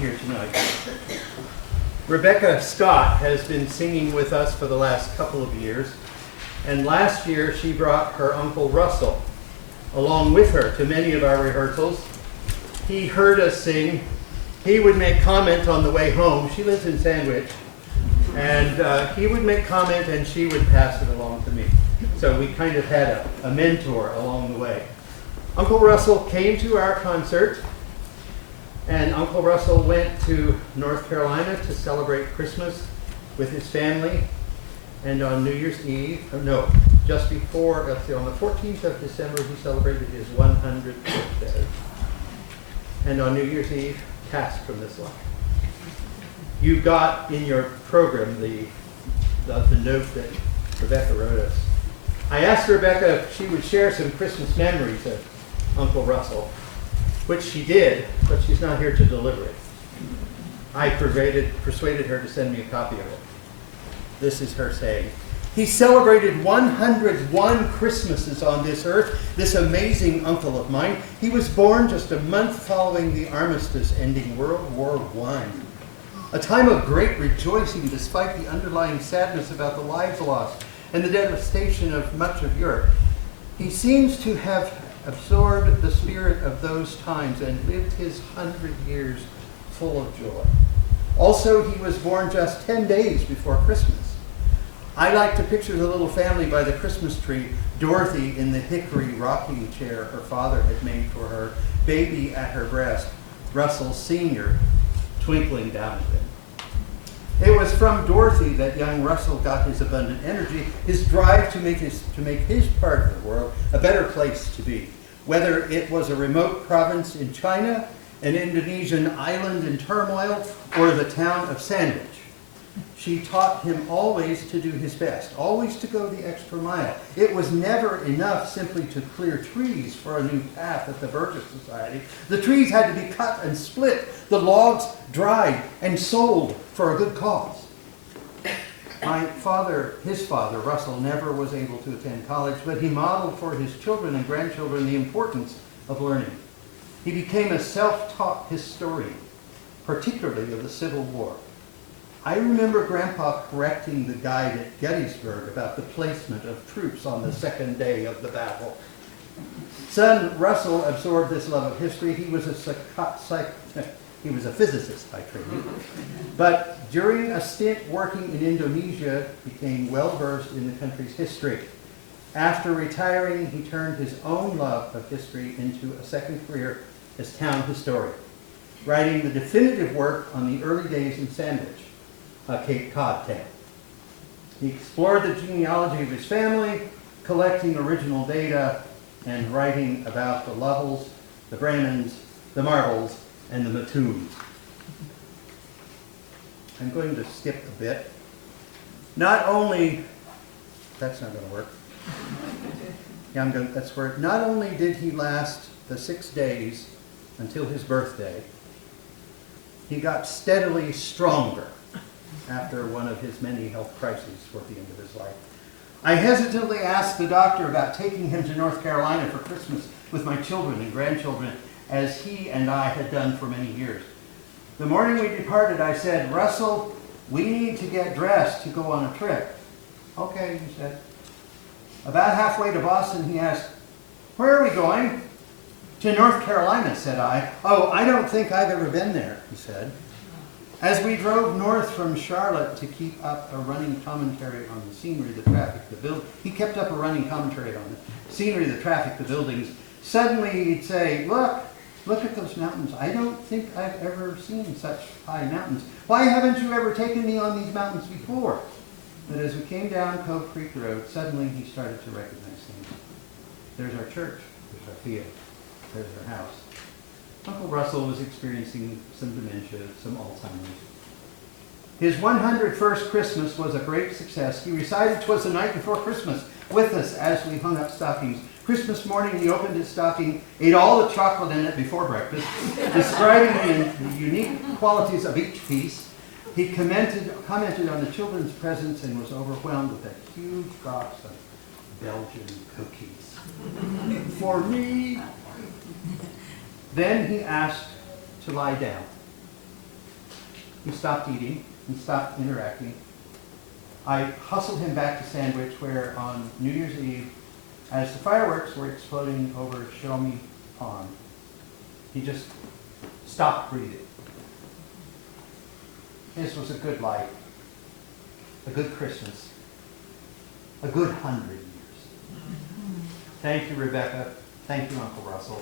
here tonight. Rebecca Scott has been singing with us for the last couple of years, and last year she brought her Uncle Russell along with her to many of our rehearsals. He heard us sing. He would make comment on the way home. She lives in Sandwich. And he would make comment and she would pass it along to me. So we kind of had a mentor along the way. Uncle Russell came to our concert, and Uncle Russell went to North Carolina to celebrate Christmas with his family. And on New Year's Eve, just before, on the 14th of December, he celebrated his 100th birthday. And on New Year's Eve, passed from this life. You got in your program the note that Rebecca wrote us. I asked Rebecca if she would share some Christmas memories of Uncle Russell, which she did, but she's not here to deliver it. I persuaded her to send me a copy of it. This is her saying, "He celebrated 101 Christmases on this earth, this amazing uncle of mine. He was born just a month following the armistice ending World War I. A time of great rejoicing despite the underlying sadness about the lives lost and the devastation of much of Europe. He seems to have absorbed the spirit of those times and lived his 100 years full of joy. Also, he was born just 10 days before Christmas. I like to picture the little family by the Christmas tree, Dorothy in the hickory rocking chair her father had made for her, baby at her breast, Russell Sr. twinkling down at him. It was from Dorothy that young Russell got his abundant energy, his drive to make his part of the world a better place to be, whether it was a remote province in China, an Indonesian island in turmoil, or the town of Sandwich. She taught him always to do his best, always to go the extra mile. It was never enough simply to clear trees for a new path at the Burgess Society. The trees had to be cut and split, the logs dried and sold for a good cause. His father, Russell, never was able to attend college, but he modeled for his children and grandchildren the importance of learning. He became a self-taught historian, particularly of the Civil War. I remember Grandpa correcting the guide at Gettysburg about the placement of troops on the second day of the battle. Son Russell absorbed this love of history. He was a physicist by training, but during a stint working in Indonesia, became well-versed in the country's history. After retiring, he turned his own love of history into a second career as town historian, writing the definitive work on the early days in Sandwich, a Cape Cod town. He explored the genealogy of his family, collecting original data, and writing about the Lovels, the Brannans, the Marbles, and the Mattoons. I'm going to skip a bit. Not only, that's not going to work. Not only did he last the 6 days until his birthday, he got steadily stronger after one of his many health crises toward the end of his life. I hesitantly asked the doctor about taking him to North Carolina for Christmas with my children and grandchildren, as he and I had done for many years. The morning we departed, I said, "Russell, we need to get dressed to go on a trip." "Okay," he said. About halfway to Boston, he asked, "Where are we going?" "To North Carolina," said I. "Oh, I don't think I've ever been there," he said. As we drove north from Charlotte to keep up a running commentary on the scenery, the traffic, the buildings, he kept up a running commentary on the scenery, the traffic, the buildings. Suddenly he'd say, look at those mountains. I don't think I've ever seen such high mountains. Why haven't you ever taken me on these mountains before?" But as we came down Cove Creek Road, suddenly he started to recognize things. There's our church, there's our field, there's our house. Uncle Russell was experiencing some dementia, some Alzheimer's. His 101st Christmas was a great success. He recited "'Twas the Night Before Christmas" with us as we hung up stockings. Christmas morning, he opened his stocking, ate all the chocolate in it before breakfast, describing the unique qualities of each piece. He commented on the children's presents and was overwhelmed with a huge box of Belgian cookies. "For me." Then he asked to lie down. He stopped eating. He stopped interacting. I hustled him back to Sandwich, where on New Year's Eve, as the fireworks were exploding over Show Me Pond, he just stopped breathing. His was a good life, a good Christmas, a good 100 years. Thank you, Rebecca. Thank you, Uncle Russell.